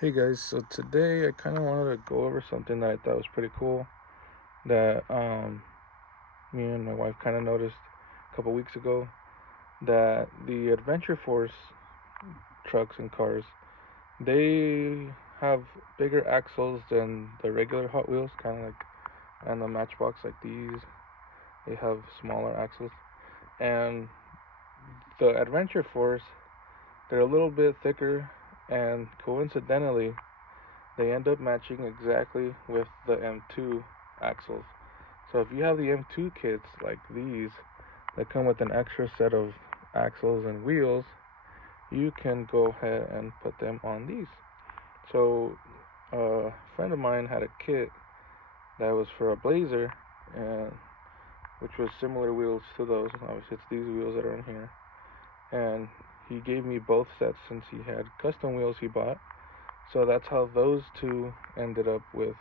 Hey guys, so today I kind of wanted to go over something that I thought was pretty cool that me and my wife kind of noticed a couple weeks ago, that the Adventure Force trucks and cars, they have bigger axles than the regular Hot Wheels, kind of like, and the Matchbox like these, they have smaller axles. And the Adventure Force, they're a little bit thicker, and coincidentally they end up matching exactly with the M2 axles. So if you have the M2 kits like these that come with an extra set of axles and wheels, you can go ahead and put them on these. So a friend of mine had a kit that was for a Blazer, and which was similar wheels to those. Obviously, it's these wheels that are in here. And he gave me both sets since he had custom wheels he bought. So that's how those two ended up with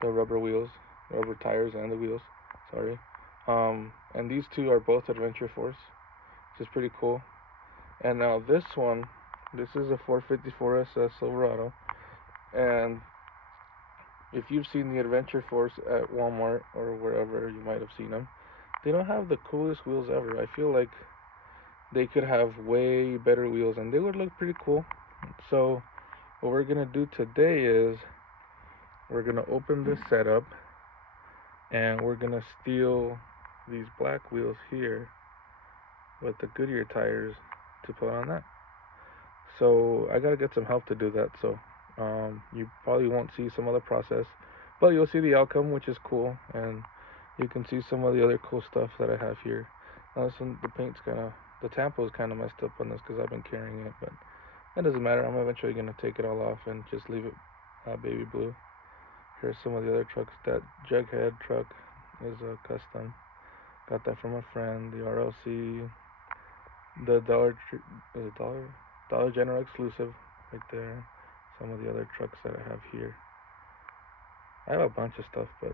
the rubber wheels, rubber tires, and the wheels. Sorry. And these two are both Adventure Force, which is pretty cool. And now this one, this is a 454 SS Silverado. And if you've seen the Adventure Force at Walmart or wherever you might have seen them, they don't have the coolest wheels ever. I feel like they could have way better wheels and they would look pretty cool. So what we're gonna do today is we're gonna open this setup and we're gonna steal these black wheels here with the Goodyear tires to put on that. So I gotta get some help to do that. So you probably won't see some other process, but you'll see the outcome, which is cool, and you can see some of the other cool stuff that I have here. The paint's the tampo is kind of messed up on this because I've been carrying it, but that doesn't matter. I'm eventually gonna take it all off and just leave it baby blue. Here's some of the other trucks. That Jughead truck is a custom. Got that from a friend. The RLC, the is it Dollar General exclusive right there. Some of the other trucks that I have here. I have a bunch of stuff, but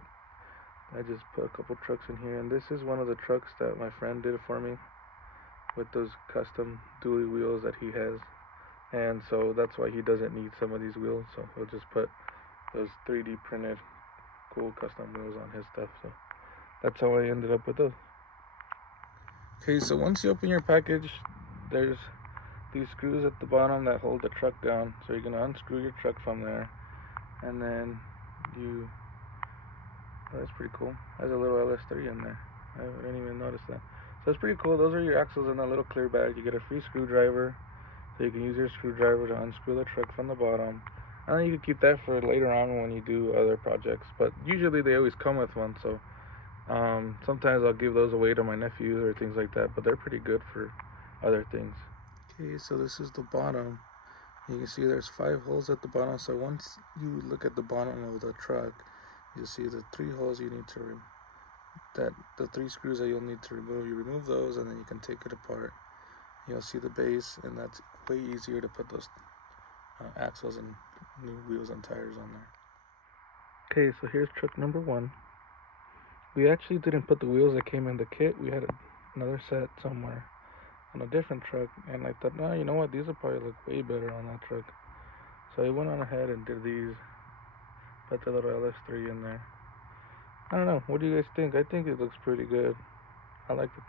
I just put a couple trucks in here. And this is one of the trucks that my friend did for me with those custom dually wheels that he has. And so that's why he doesn't need some of these wheels. So he'll just put those 3D printed cool custom wheels on his stuff. So that's how I ended up with those. Okay, so once you open your package, there's these screws at the bottom that hold the truck down. So you're gonna unscrew your truck from there, and then you. Oh, that's pretty cool. There's a little LS3 in there. I didn't even notice that. So it's pretty cool. Those are your axles in that little clear bag. You get a free screwdriver, so you can use your screwdriver to unscrew the truck from the bottom. And then you can keep that for later on when you do other projects. But usually they always come with one, so sometimes I'll give those away to my nephews or things like that. But they're pretty good for other things. Okay, so this is the bottom. You can see there's 5 holes at the bottom. So once you look at the bottom of the truck, you'll see the 3 holes you need to that the 3 screws that you'll need to remove. You remove those, and then you can take it apart. You'll see the base, and that's way easier to put those axles and new wheels and tires on there. Okay, so here's truck number one. We actually didn't put the wheels that came in the kit. We had another set somewhere on a different truck, and I thought, no, you know what? These will probably look way better on that truck. So I went on ahead and did these. Put the little LS3 in there. I don't know. What do you guys think? I think it looks pretty good. I like the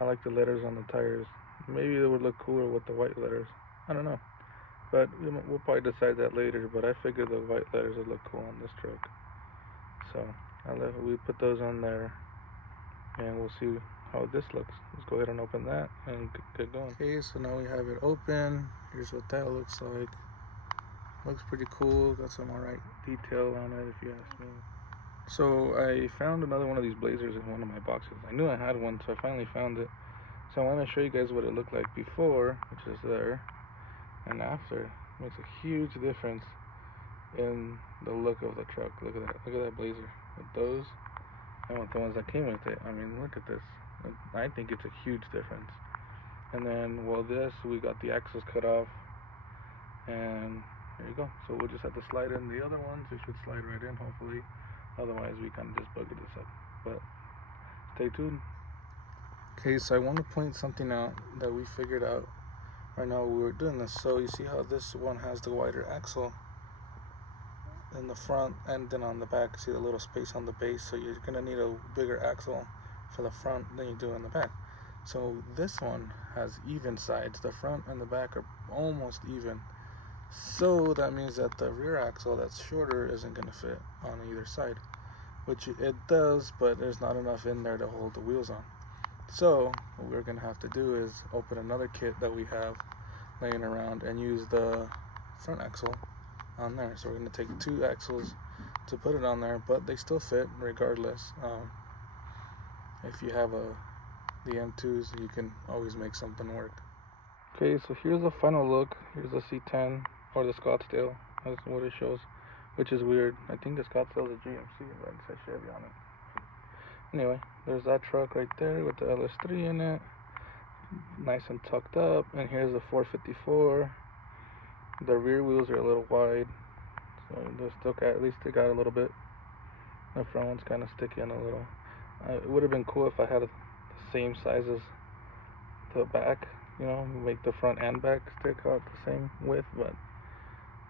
I like the letters on the tires. Maybe it would look cooler with the white letters. I don't know. But we'll probably decide that later. But I figured the white letters would look cool on this truck. So we put those on there, and we'll see how this looks. Let's go ahead and open that and get going. Okay, so now we have it open. Here's what that looks like. Looks pretty cool. Got some alright detail on it, if you ask me. So I found another one of these Blazers in one of my boxes. I knew I had one, so I finally found it. So I want to show you guys what it looked like before, which is there, and after. It makes a huge difference in the look of the truck. Look at that. Look at that Blazer. With those, and with the ones that came with it. I mean, look at this. I think it's a huge difference. And then, well, this, we got the axles cut off, and there you go. So we'll just have to slide in the other ones. They should slide right in, hopefully. Otherwise, we kind of just bugger this up. But stay tuned. Okay, so I want to point something out that we figured out right now we were doing this. So you see how this one has the wider axle in the front, and then on the back, see the little space on the base. So you're gonna need a bigger axle for the front than you do in the back. So this one has even sides. The front and the back are almost even. So that means that the rear axle that's shorter isn't gonna fit on either side, which it does, but there's not enough in there to hold the wheels on. So what we're gonna have to do is open another kit that we have laying around and use the front axle on there. So we're going to take 2 axles to put it on there, but they still fit regardless. If you have the M2s, you can always make something work. Okay, so here's the final look. Here's the C10 or the Scottsdale. That's what it shows, which is weird. I think the Scottsdale is a GMC, but it says Chevy on it. Anyway, there's that truck right there with the LS3 in it, nice and tucked up. And here's the 454. The rear wheels are a little wide, so they still got, at least they got a little bit. The front one's kind of sticking a little. It would have been cool if I had the same size as the back, you know, make the front and back stick out the same width. But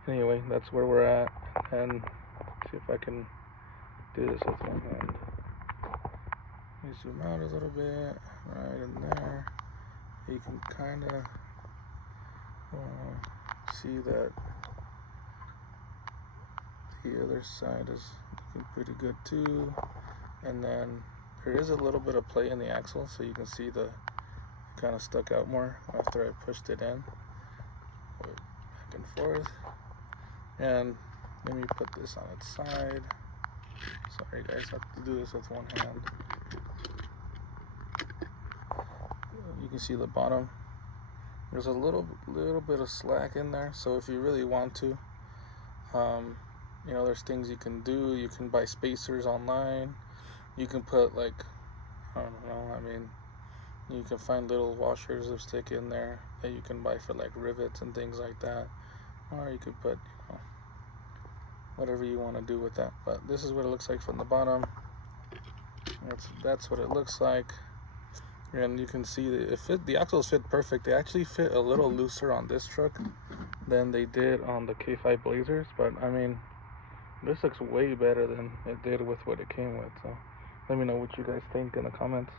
anyway, that's where we're at, and see if I can do this with one hand. Let me zoom out a little bit, right in there. You can kind of see that the other side is looking pretty good too, and then there is a little bit of play in the axle, so you can see it kind of stuck out more after I pushed it in, back and forth. And let me put this on its side. Sorry guys, I have to do this with one hand. You can see the bottom. There's a little bit of slack in there, so if you really want to, you know, there's things you can do. You can buy spacers online. You can put, like, I don't know, I mean, you can find little washers of stick in there that you can buy for like rivets and things like that. Or you could put, you know, whatever you want to do with that. But this is what it looks like from the bottom. That's what it looks like. And you can see that the axles fit perfect. They actually fit a little looser on this truck than they did on the K5 Blazers. But I mean, this looks way better than it did with what it came with. So let me know what you guys think in the comments.